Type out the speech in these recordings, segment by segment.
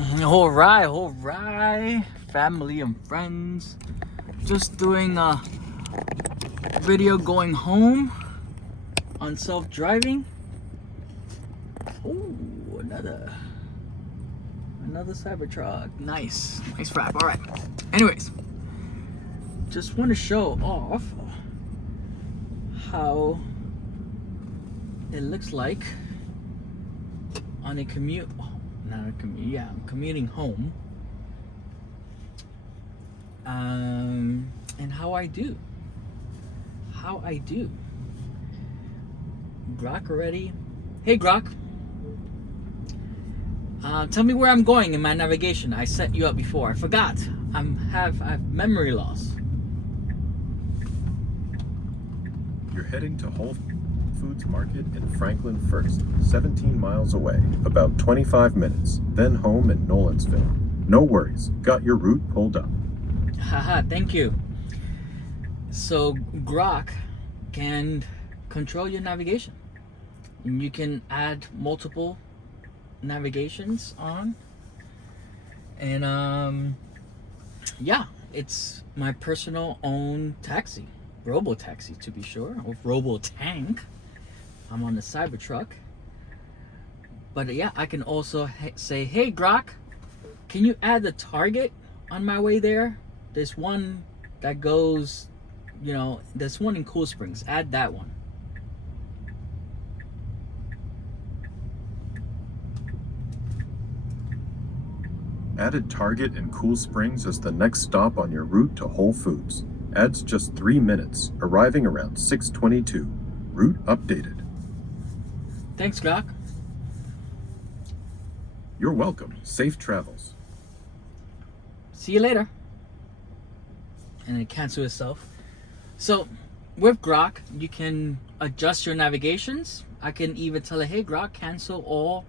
All right, family and friends. Just doing a video going home on self-driving. Oh, another Cybertruck. Nice wrap. All right. Anyways, just want to show off how it looks like on a commute. Not a commute. Yeah, I'm commuting home. And how I do. Grok already. Hey Grok. Tell me where I'm going in my navigation. I set you up before. I forgot. I have memory loss. You're heading to Whole Foods Market in Franklin first, 17 miles away, about 25 minutes, then home in Nolensville. No worries, got your route pulled up. Haha, thank you. So Grok can control your navigation. You can add multiple navigations on, and yeah, it's my personal own taxi, robo taxi to be sure, or robo tank. I'm on the Cybertruck, but yeah, I can also say, hey Grok, can you add the target on my way there? There's one that goes, there's one in Cool Springs, add that one. Added Target in Cool Springs as the next stop on your route to Whole Foods. Adds just 3 minutes, arriving around 6:22. Route updated. Thanks, Grok. You're welcome. Safe travels. See you later. And it cancels itself. So with Grok, you can adjust your navigations. I can even tell it, hey Grok, cancel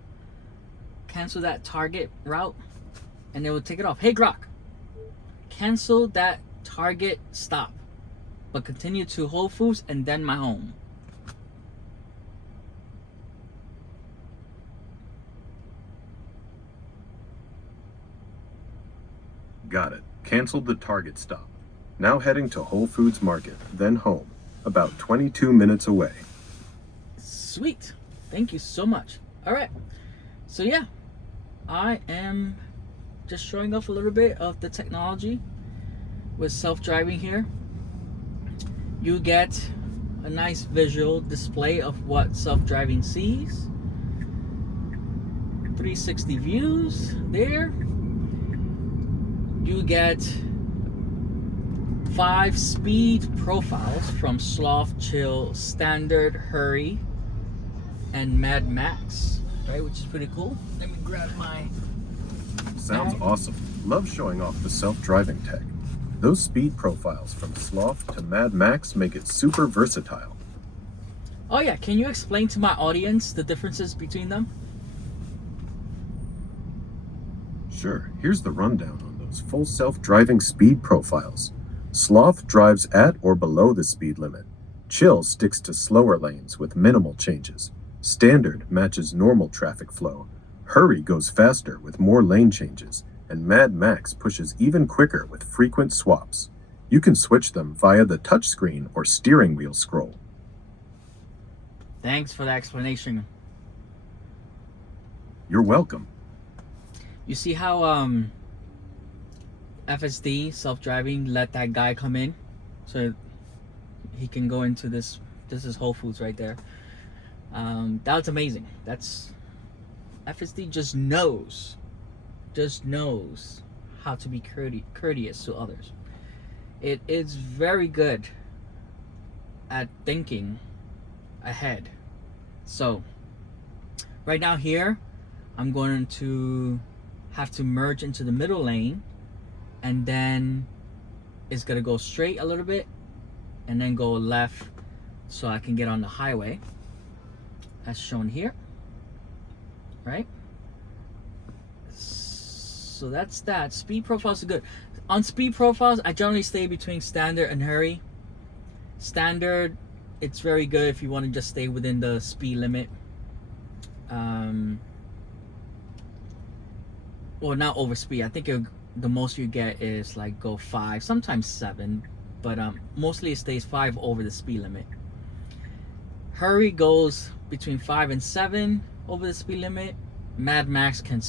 that target route, and it will take it off. Hey Grok, cancel that target stop, but continue to Whole Foods and then my home. Got it. Canceled the Target stop. Now heading to Whole Foods Market, then home, about 22 minutes away. Sweet. Thank you so much. All right. So yeah, I am just showing off a little bit of the technology with self-driving here. You get a nice visual display of what self-driving sees. 360 views there. You get 5 speed profiles from Sloth, Chill, Standard, Hurry, and Mad Max, right? Which is pretty cool. Let me grab my... Sounds awesome. Love showing off the self-driving tech. Those speed profiles from Sloth to Mad Max make it super versatile. Oh yeah, can you explain to my audience the differences between them? Sure, here's the rundown on those full self-driving speed profiles. Sloth drives at or below the speed limit. Chill sticks to slower lanes with minimal changes. Standard matches normal traffic flow. Hurry goes faster with more lane changes. And Mad Max pushes even quicker with frequent swaps. You can switch them via the touchscreen or steering wheel scroll. Thanks for the explanation. You're welcome. You see how FSD self-driving let that guy come in so he can go into this is Whole Foods right there. That's amazing. That's FSD just knows how to be courteous to others. It is very good at thinking ahead. So right now here, I'm going to have to merge into the middle lane, and then it's gonna go straight a little bit and then go left so I can get on the highway as shown here, right? So that's that. Speed profiles are good. On speed profiles, I generally stay between Standard and Hurry. Standard, it's very good if you want to just stay within the speed limit. well, not over speed. I think the most you get is like go 5, sometimes 7, but mostly it stays 5 over the speed limit. Hurry goes between 5 and 7 over the speed limit. Mad Max can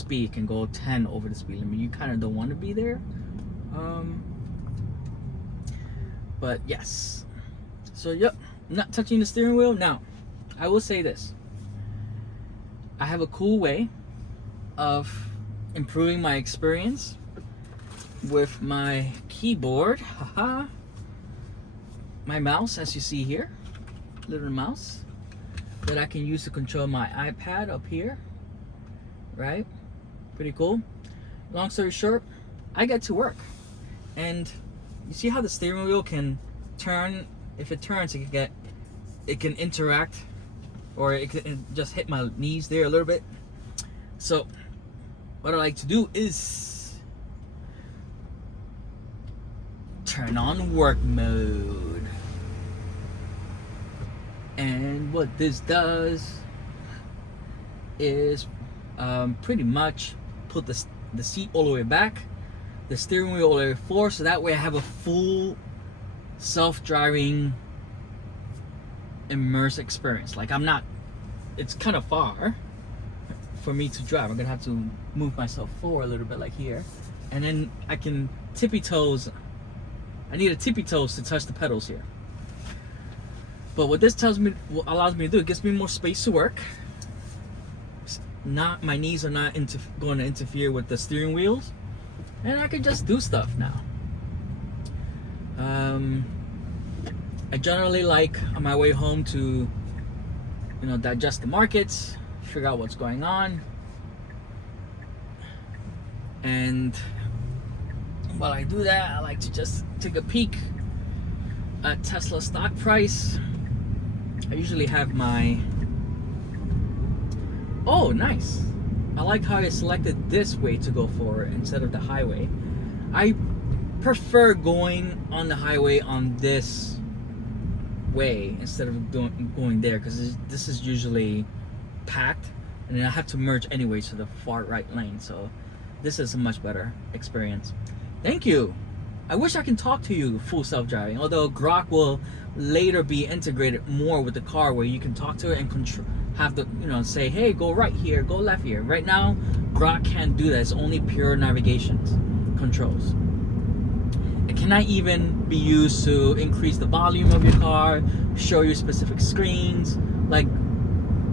go 10 over the speed limit. You kind of don't want to be there. But yes. So yep, not touching the steering wheel. Now, I will say this. I have a cool way of improving my experience with my keyboard. Haha. My mouse, as you see here, little mouse that I can use to control my iPad up here. Right? Pretty cool. Long story short, I get to work, and you see how the steering wheel can turn. If it turns, it can interact, or it can just hit my knees there a little bit. So what I like to do is turn on work mode, and what this does is pretty much put the seat all the way back, the steering wheel all the way forward, so that way I have a full self-driving immersive experience. Like it's kind of far for me to drive. I'm gonna have to move myself forward a little bit, like here, and then I can tippy toes. I need a tippy toes to touch the pedals here. But what this allows me to do, it gives me more space to work. My knees are not going to interfere with the steering wheels, and I can just do stuff now. I generally like on my way home to, digest the markets, figure out what's going on, and while I do that, I like to just take a peek at Tesla stock price. I usually have my oh, nice. I like how I selected this way to go forward instead of the highway. I prefer going on the highway on this way instead of going there, because this is usually packed, and then I have to merge anyway to the far right lane. So this is a much better experience. Thank you. I wish I can talk to you full self-driving, although Grok will later be integrated more with the car, where you can talk to it and control, have the, say, hey, go right here, go left here. Right now, Grok can't do that. It's only pure navigation controls. It cannot even be used to increase the volume of your car, show you specific screens. Like,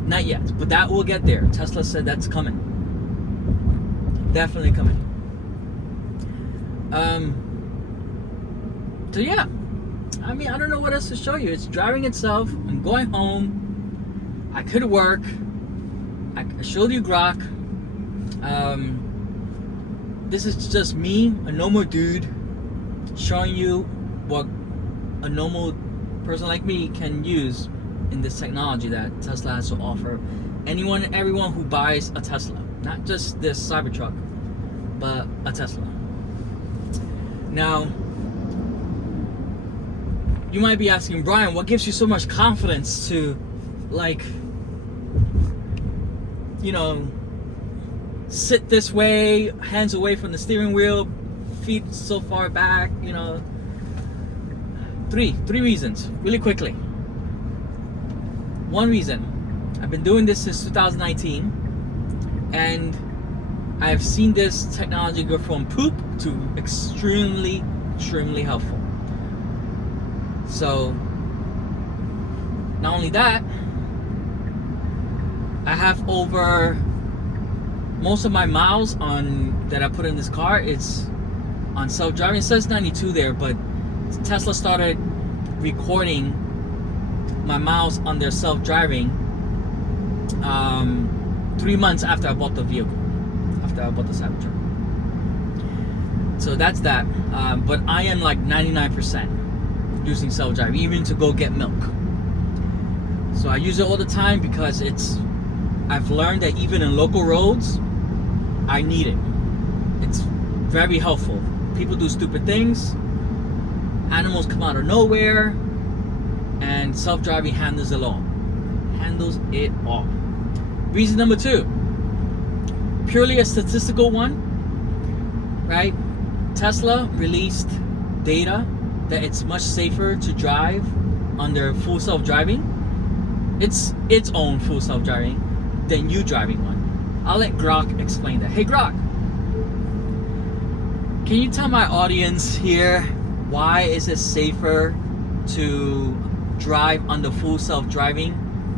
not yet, but that will get there. Tesla said that's coming. Definitely coming. So yeah, I mean, I don't know what else to show you. It's driving itself. I'm going home. I could work. I showed you Grok. This is just me, a normal dude, showing you what a normal person like me can use in this technology that Tesla has to offer everyone who buys a Tesla, not just this Cybertruck, but a Tesla. Now, you might be asking, Brian, what gives you so much confidence to, like, sit this way, hands away from the steering wheel, feet so far back, Three reasons, really quickly. One reason, I've been doing this since 2019, and I've seen this technology go from poop to extremely, extremely helpful. So, not only that, I have over most of my miles that I put in this car, it's on self-driving. It says 92 there, but Tesla started recording my miles on their self-driving 3 months after I bought the vehicle, after I bought the Cybertruck. So that's that. But I am like 99% using self-driving, even to go get milk. So I use it all the time because I've learned that even in local roads, I need it. It's very helpful. People do stupid things, animals come out of nowhere, and self-driving handles it all. Reason number 2, purely a statistical one. right? Tesla released data that it's much safer to drive under full self-driving. It's its own full self-driving than you driving one. I'll let Grok explain that. Hey Grok, can you tell my audience here why is it safer to drive under full self-driving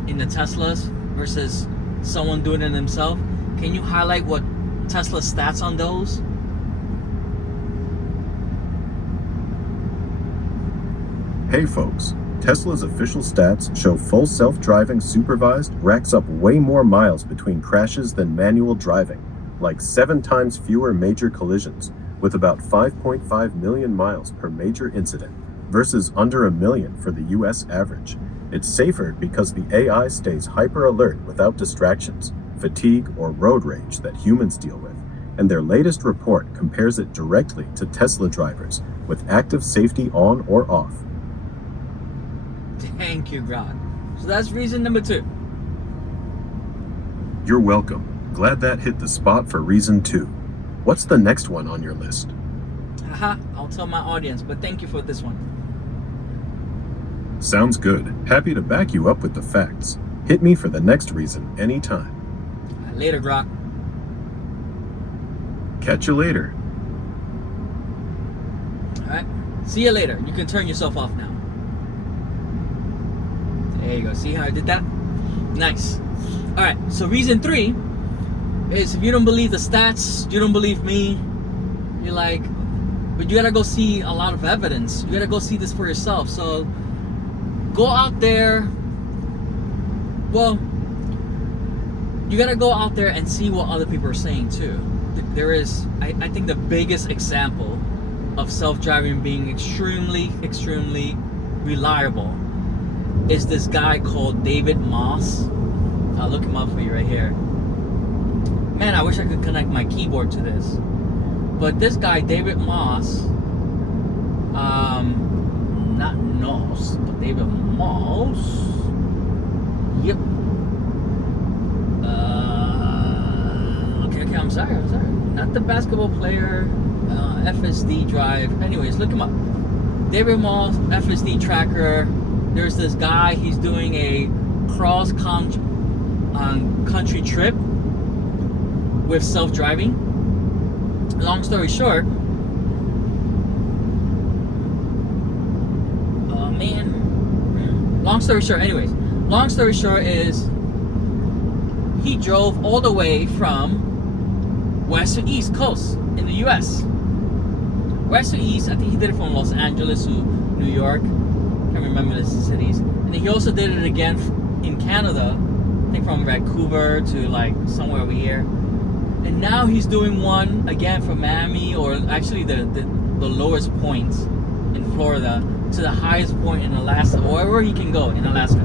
in the Teslas versus someone doing it themselves? Can you highlight what Tesla's stats on those? Hey folks, Tesla's official stats show full self-driving supervised racks up way more miles between crashes than manual driving, like 7 times fewer major collisions, with about 5.5 million miles per major incident, versus under 1 million for the US average. It's safer because the AI stays hyper alert without distractions, fatigue, or road rage that humans deal with, and their latest report compares it directly to Tesla drivers, with active safety on or off. Thank you, Grok. So that's reason number 2. You're welcome. Glad that hit the spot for reason 2. What's the next one on your list? Haha, I'll tell my audience, but thank you for this one. Sounds good. Happy to back you up with the facts. Hit me for the next reason anytime. Later, Grok. Catch you later. Alright, see you later. You can turn yourself off now. There you go. See how I did that? Nice. Alright, so reason 3 is if you don't believe the stats, you don't believe me, you're like, but you gotta go see a lot of evidence. You gotta go see this for yourself. So go out there. Well, you gotta go out there and see what other people are saying too. There is, I think, the biggest example of self-driving being extremely reliable is this guy called David Moss. I'll look him up for you right here. Man, I wish I could connect my keyboard to this. But this guy, David Moss, not Noss, but David Moss. Yep. Okay, I'm sorry. Not the basketball player, FSD drive. Anyways, look him up. David Moss, FSD tracker. There's this guy, he's doing a cross-country trip with self-driving. Long story short, long story short is he drove all the way from west to east coast in the US. West to east, I think he did it from Los Angeles to New York. Can't remember the cities. And then he also did it again in Canada, I think from Vancouver to like somewhere over here. And now he's doing one again from Miami, or actually the lowest point in Florida to the highest point in Alaska, or wherever he can go in Alaska.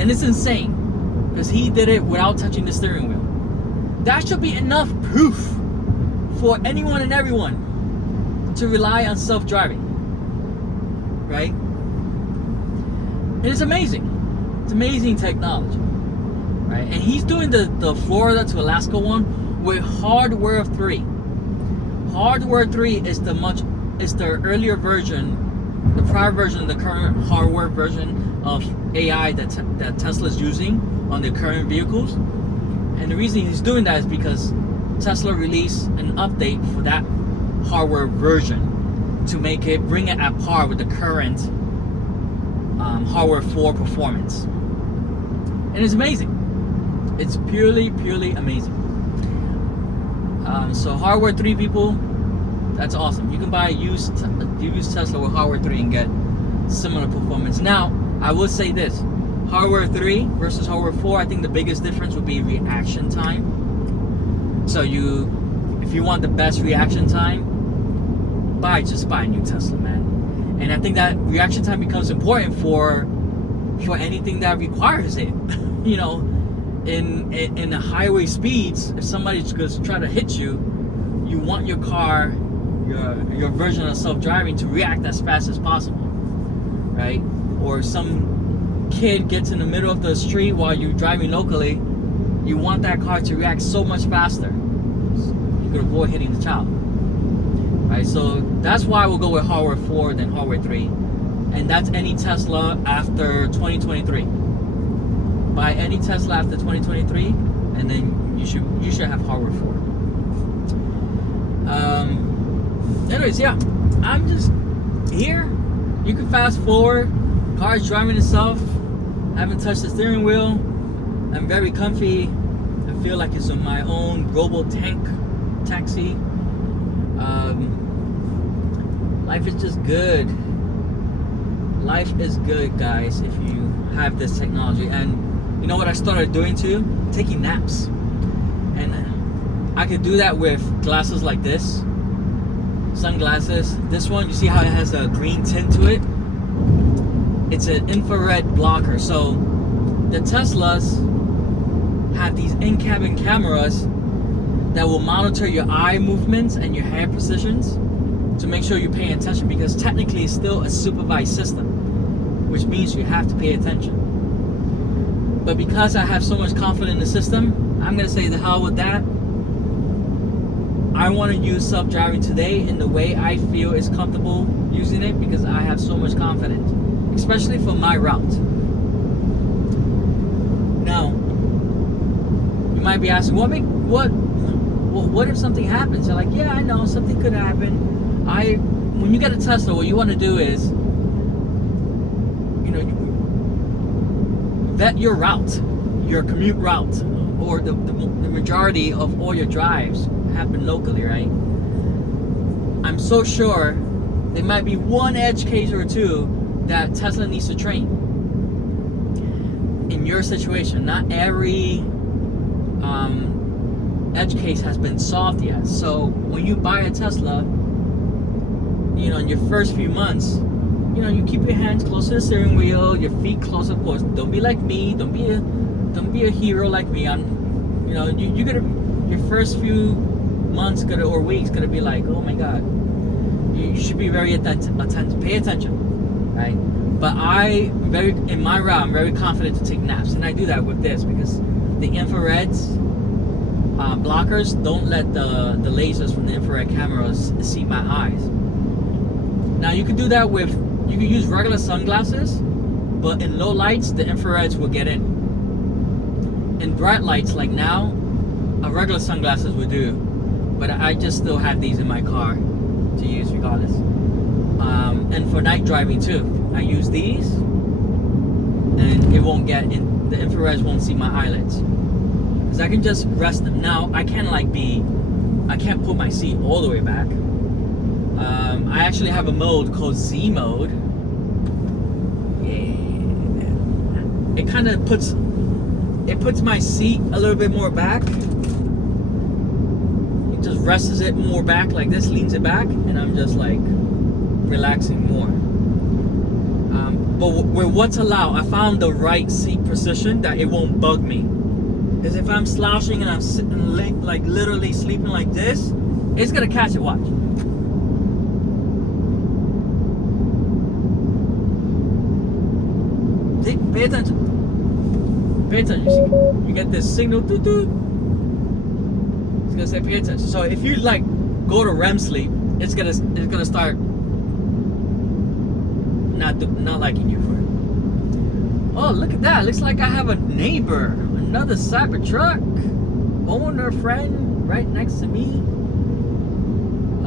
And it's insane because he did it without touching the steering wheel. That should be enough proof for anyone and everyone to rely on self-driving, right? And it's amazing. It's amazing technology, right? And he's doing the Florida to Alaska one with hardware 3. Hardware 3 is the earlier version, the prior version, the current hardware version of AI that Tesla is using on their current vehicles. And the reason he's doing that is because Tesla released an update for that hardware version to bring it at par with the current hardware 4 performance. And it's amazing. It's purely amazing. So hardware 3 people, that's awesome. You can buy used Tesla with hardware 3 and get similar performance. Now, I will say this. Hardware 3 versus hardware 4, I think the biggest difference would be reaction time. So if you want the best reaction time, just buy a new Tesla, man. And I think that reaction time becomes important for anything that requires it. You know, in the highway speeds, if somebody's going to try to hit you, you want your car, your version of self-driving to react as fast as possible, right? Or some kid gets in the middle of the street while you're driving locally, you want that car to react so much faster. You could avoid hitting the child. Right, so that's why we'll go with hardware 4 than hardware 3, and that's any Tesla after 2023. Buy any Tesla after 2023, and then you should have hardware 4. Anyways, yeah, I'm just here. You can fast forward. Car's driving itself. I haven't touched the steering wheel. I'm very comfy. I feel like it's on my own robo taxi. Life is just good. Life is good, guys, if you have this technology. And you know what I started doing too? Taking naps. And I could do that with glasses like this. Sunglasses. This one, you see how it has a green tint to it? It's an infrared blocker. So the Teslas have these in-cabin cameras that will monitor your eye movements and your hand positions to make sure you're paying attention, because technically it's still a supervised system, which means you have to pay attention. But because I have so much confidence in the system, I'm gonna say the hell with that. I want to use self-driving today in the way I feel is comfortable using it, because I have so much confidence, especially for my route. Now, you might be asking, what if something happens? You're like, yeah, I know something could happen. When you get a Tesla, what you want to do is, vet your route, your commute route, or the majority of all your drives happen locally, right? I'm so sure there might be one edge case or two that Tesla needs to train. In your situation, not every edge case has been solved yet. So when you buy a Tesla, in your first few months, you keep your hands close to the steering wheel, your feet close, of course. Don't be like me. Don't be a hero like me. You're gonna, your first few months or weeks gonna be like, oh my God. You should be very attentive. Pay attention, right? But in my route, I'm very confident to take naps, and I do that with this because the infrareds blockers don't let the lasers from the infrared cameras see my eyes. Now you can do that you can use regular sunglasses, but in low lights, the infrareds will get in. In bright lights like now, a regular sunglasses would do, but I just still have these in my car to use regardless. And for night driving too, I use these, and it won't get in. The infrareds won't see my eyelids, because I can just rest them. Now I can't put my seat all the way back. I actually have a mode called Z mode. Yeah, it kind of puts my seat a little bit more back. It just rests it more back like this, leans it back, and I'm just like relaxing more. But with what's allowed, I found the right seat position that it won't bug me. Because if I'm slouching and I'm sitting like literally sleeping like this, it's gonna catch it. Watch. See? Pay attention. Pay attention. You see? You get this signal. It's gonna say pay attention. So if you like go to REM sleep, it's gonna start not liking you for it. Oh, look at that! Looks like I have a neighbor, another Cybertruck owner friend right next to me. I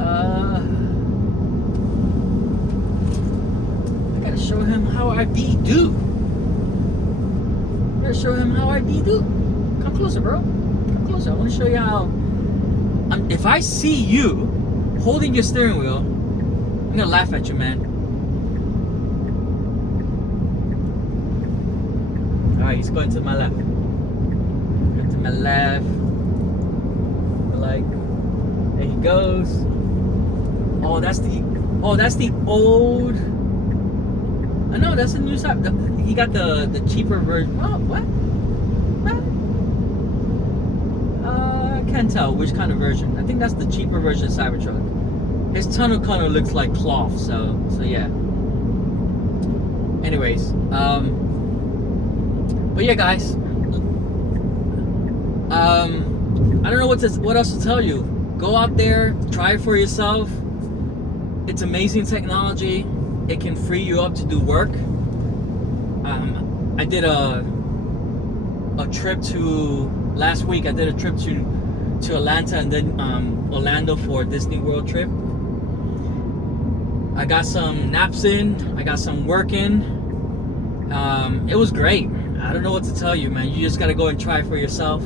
gotta show him how I do. Come closer, bro. Come closer. I want to show you how. If I see you holding your steering wheel, I'm gonna laugh at you, man. Alright, he's going to my left. Going to my left. Like, there he goes. Oh, that's the old. I know that's the new side. He got the cheaper version. Oh, what? I can't tell which kind of version. I think that's the cheaper version of Cybertruck. His tunnel kind of looks like cloth, so yeah. Anyways, but yeah, guys. I don't know what else to tell you. Go out there, try it for yourself. It's amazing technology. It can free you up to do work. I did a trip to last week. I did a trip to Atlanta and then Orlando for a Disney World trip. I got some naps in. I got some work in. It was great. I don't know what to tell you, man. You just gotta go and try it for yourself.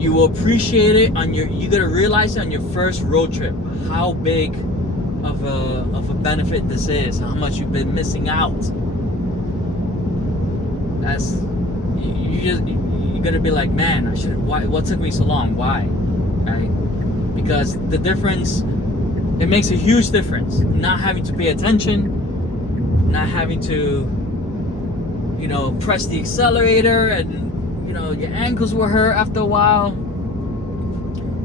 You will appreciate it you gotta realize it on your first road trip how big of a benefit this is, how much you've been missing out. That's you gotta be like, man, what took me so long? Why? Right? Because the difference, it makes a huge difference. Not having to pay attention, not having to, press the accelerator, and your ankles will hurt after a while.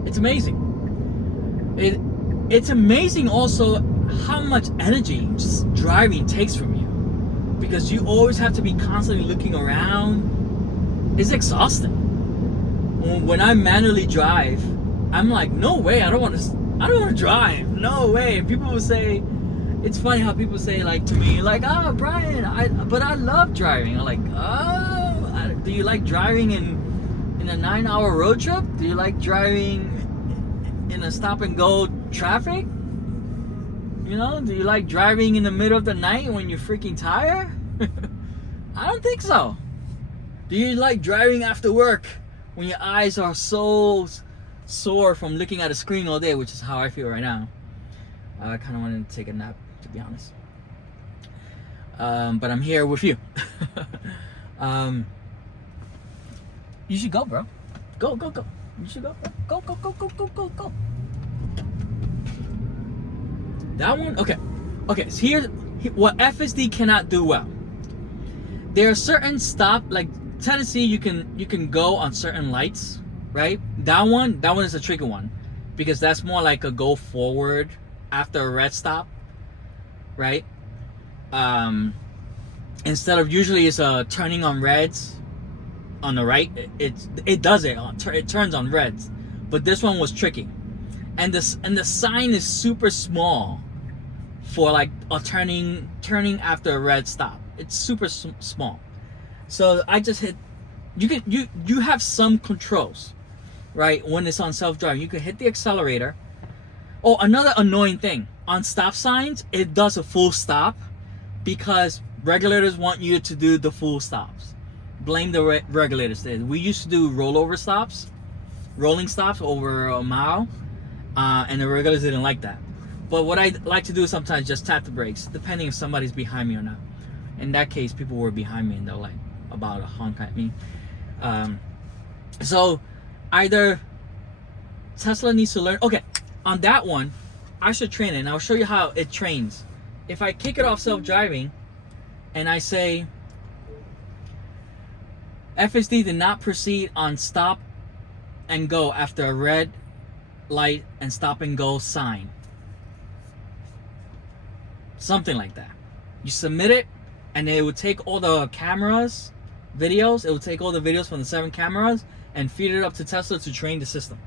It's amazing. It's amazing also how much energy just driving takes from you, because you always have to be constantly looking around. It's exhausting. When I manually drive, I'm like, no way, I don't want to drive. No way. People will say, it's funny how people say, like, to me, like, oh, Brian, but I love driving. I'm like, oh, do you like driving in a 9-hour road trip? Do you like driving in a stop and go traffic? Do you like driving in the middle of the night when you're freaking tired? I don't think so. Do you like driving after work when your eyes are so sore from looking at a screen all day, which is how I feel right now? I kind of wanted to take a nap, to be honest. But I'm here with you. You should go, bro. Go. You should go, bro. Go. That one, okay. So here's what FSD cannot do well. There are certain like Tennessee, you can go on certain lights, right? That one is a tricky one, because that's more like a go forward after a red stop, right? Instead of, usually it's turning on reds on the right. It does it. It turns on reds, but this one was tricky, and the sign is super small for like a turning after a red stop. It's super small. So I just hit. You have some controls, right? When it's on self-driving, you can hit the accelerator. Oh, another annoying thing, on stop signs, it does a full stop because regulators want you to do the full stops. Blame the regulators. We used to do rolling stops over a mile, and the regulators didn't like that. But what I like to do is sometimes just tap the brakes, depending if somebody's behind me or not. In that case, people were behind me and they're like about to honk at me. So either Tesla needs to learn. Okay, on that one, I should train it, and I'll show you how it trains. If I kick it off self-driving and I say FSD did not proceed on stop and go after a red light and stop and go sign, something like that, you submit it, and it would take all the cameras videos, it would take all the videos from the 7 cameras and feed it up to Tesla to train the system.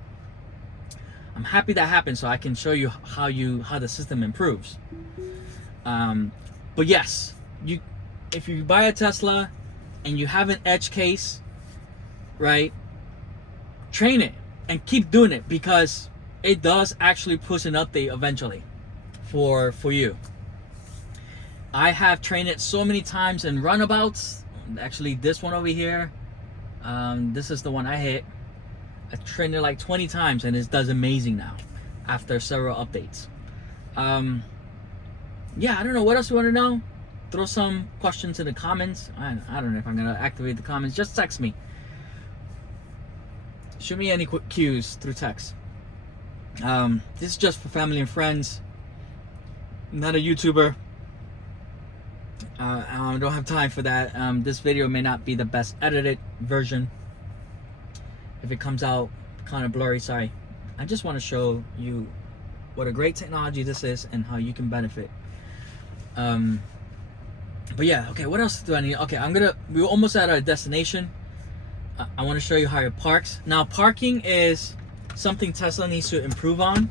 I'm happy that happened, so I can show you how the system improves. But yes, if you buy a Tesla and you have an edge case, right, train it and keep doing it, because it does actually push an update eventually for you. I have trained it so many times in runabouts. Actually, this one over here, this is the one I hit. I trained it like 20 times and it does amazing now after several updates. Yeah, I don't know what else you want to know. Throw some questions in the comments. I don't know if I'm gonna activate the comments. Just text me. Shoot me any quick cues through text. This is just for family and friends. I'm not a YouTuber. I don't have time for that. This video may not be the best edited version. If it comes out kind of blurry, sorry. I just want to show you what a great technology this is and how you can benefit. But yeah, okay, what else do I need? Okay, we're almost at our destination. I want to show you how it parks. Now, parking is something Tesla needs to improve on.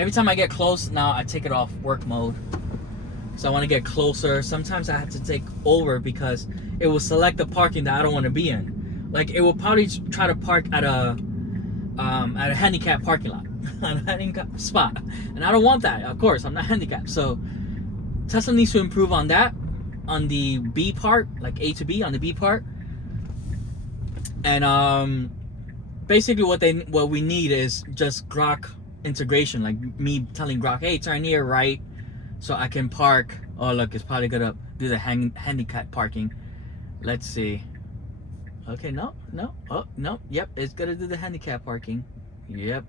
Every time I get close, now I take it off work mode. So I want to get closer. Sometimes I have to take over because it will select the parking that I don't want to be in. Like it will probably try to park at a handicap parking lot, at a handicap spot, and I don't want that. Of course, I'm not handicapped. So Tesla needs to improve on that, on the B part, like A to B on the B part. And basically what we need is just Grok integration, like me telling Grok, hey, turn here right, so I can park. Oh look, it's probably gonna do the handicap parking. Let's see. Okay, no, oh no, yep, it's gonna do the handicap parking. Yep.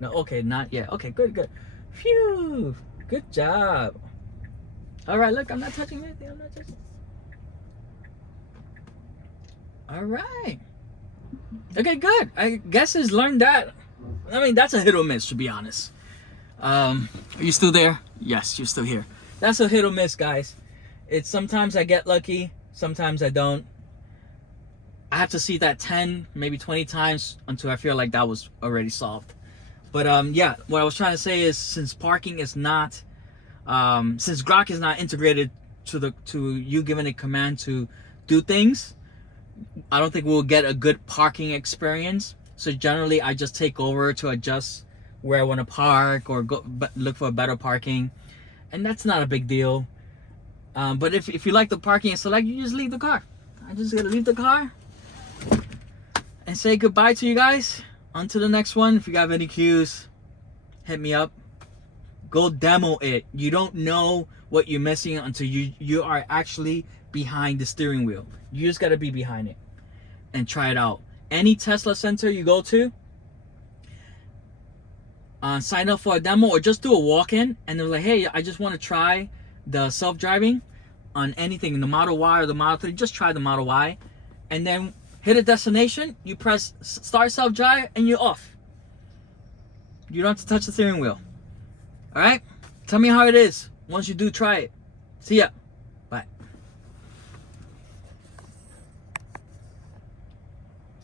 No, okay, not yet. Okay, good. Phew, good job. All right, look, I'm not touching anything. I'm not touching. All right. Okay, good. I guess it's learned that. I mean, that's a hit or miss, to be honest. Are you still there? Yes, you're still here. That's a hit or miss, guys. It's sometimes I get lucky, sometimes I don't. I have to see that 10, maybe 20 times until I feel like that was already solved. But yeah, what I was trying to say is, since parking is not, since Grok is not integrated to you giving a command to do things, I don't think we'll get a good parking experience. So generally, I just take over to adjust where I want to park or go look for a better parking, and that's not a big deal. But if you like the parking and select, you just leave the car. I just gotta leave the car and say goodbye to you guys. On to the next one. If you have any cues, hit me up. Go demo it. You don't know what you're missing until you are actually behind the steering wheel. You just gotta be behind it and try it out. Any Tesla center you go to, sign up for a demo or just do a walk-in, and they're like, hey, I just want to try the self-driving on anything, the Model Y or the Model 3. Just try the Model Y, and then hit a destination, you press start self-drive, and you're off. You don't have to touch the steering wheel. All right? Tell me how it is once you do try it. See ya.